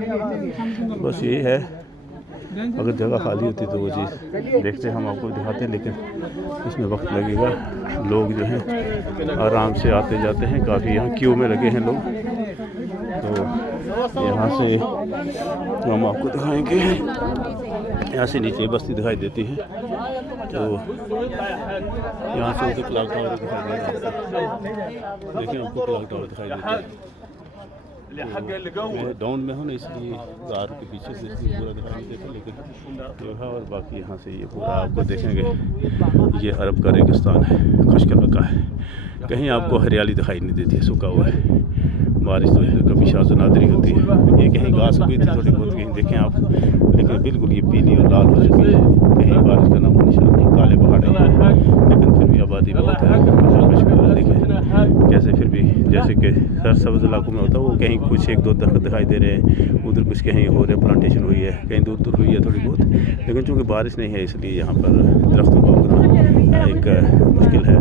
बस ये है, अगर जगह खाली होती तो वो चीज़ देखते हम आपको दिखाते, लेकिन इसमें वक्त लगेगा। लोग जो हैं आराम से आते जाते हैं, काफ़ी यहाँ क्यू में लगे हैं लोग। तो यहाँ से हम आपको दिखाएंगे, यहाँ से नीचे बस्ती दिखाई देती है, तो यहाँ से उसे क्लॉक टावर दिखाई दे रहा है। देखिए आपको क्लॉक टावर दिखाई देता है। मैं डाउन में हूँ ना, इसलिए कार के पीछे से पूरा दिखाई देता, लेकिन जो है और बाकी यहाँ से ये पूरा आपको देखेंगे। ये अरब का रेगिस्तान है, खुश्क इलाका है, कहीं आपको हरियाली दिखाई नहीं देती है, सूखा हुआ है। बारिश तो कभी शाज़ नादरी होती है, ये कहीं घास हुई थी थोड़ी बहुत, कहीं देखें आप, लेकिन बिल्कुल ये पीली और लाल हो चुकी है, कहीं बारिश का नाम निशान नहीं। काले पहाड़ है, लेकिन फिर भी आबादी बहुत है। देखें कैसे फिर भी जैसे कि सरसब्ज़ इलाकों में होता है, वो कहीं कुछ एक दो दरख्त दिखाई दे रहे हैं, उधर कुछ कहीं हो रहे प्लांटेशन हुई है, कहीं दूर दूर हुई है थोड़ी बहुत, लेकिन चूँकि बारिश नहीं है इसलिए यहाँ पर दरख्तों का उगना एक मुश्किल है।